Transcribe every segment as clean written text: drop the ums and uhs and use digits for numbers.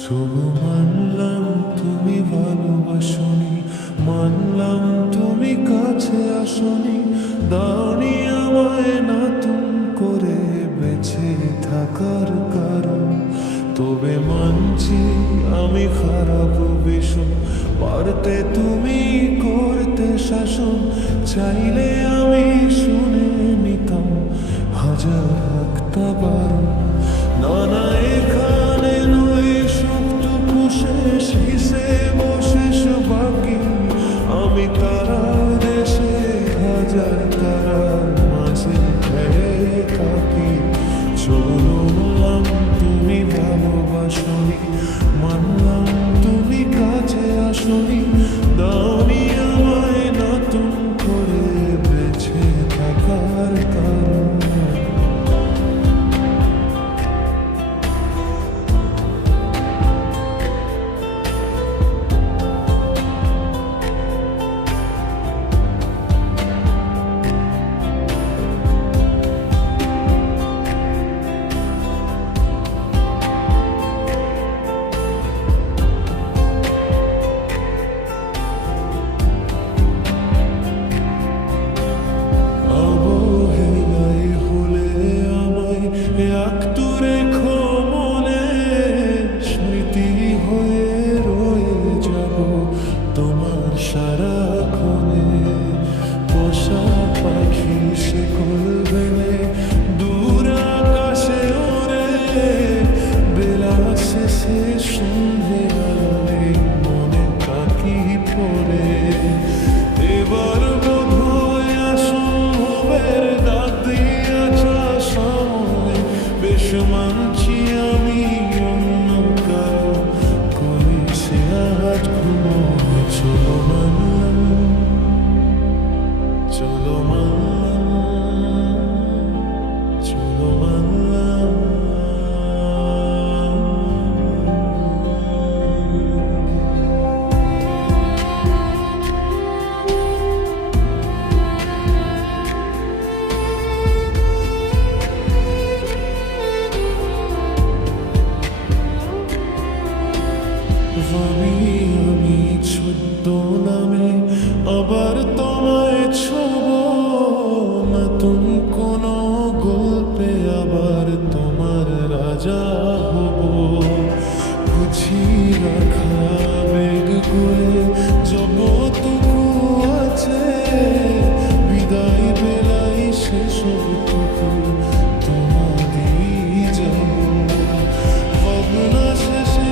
শুধু মানলাম তুমি ভালোবাসনি, মানলাম তুমি কাছে আসনি, দাওনি আমায় নতুন করে বেঁচে থাকার কারণ। তবে মানছি আমি খারাপ ভীষণ, পারতে তুমি করতে শাসন, চাইলে আমি শুনে নিতাম হাজার একটা বারণ। না না এখানে নয় সবটুকু শেষ, হিসেব শেষ বাকি, আমি তারা দেশে হাজার তারার মাঝে থাকি। চলো মানলাম তুমি ভালোবাসনি, মানলাম তুমি কাছে আসনি, দাওনি আমায় নতুন করে বেঁচে থাকার কারণ। একটু রেখো মনে, স্মৃতি হয়ে রয়ে যাব তোমার সারাক্ষণে। পোষা পাখি শিকল বেলে দূর আকাশে ওড়ে, বেলা শেষে সন্ধে আলোয় মনে পাখি পড়ে। এবার বোধহয় অসম্ভবের ডাক দিয়েছে সময়, বেশ মানছি আমি অন্য কারো করে সে আজ ঘুমোয়। চলো মানলাম, চলো মানলাম, চলো মানলাম। আমি ছদ্ম নামে আবার তোমায় ছোব, নতুন কোন গল্পে আবার তোমার রাজা হব। বুঝি রাখা বেগগুলো যতটুকু আছে, বিদায় বেলায় সেসবটুকু তোমাদেরই যাব। ভাবনা শেষে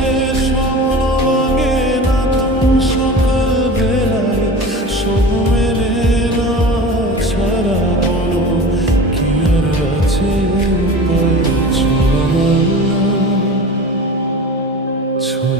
সকাল বেলায় সব মেলে না ছাড়া, বলো কি আর আছে উপায়। চলো মানলাম, চলো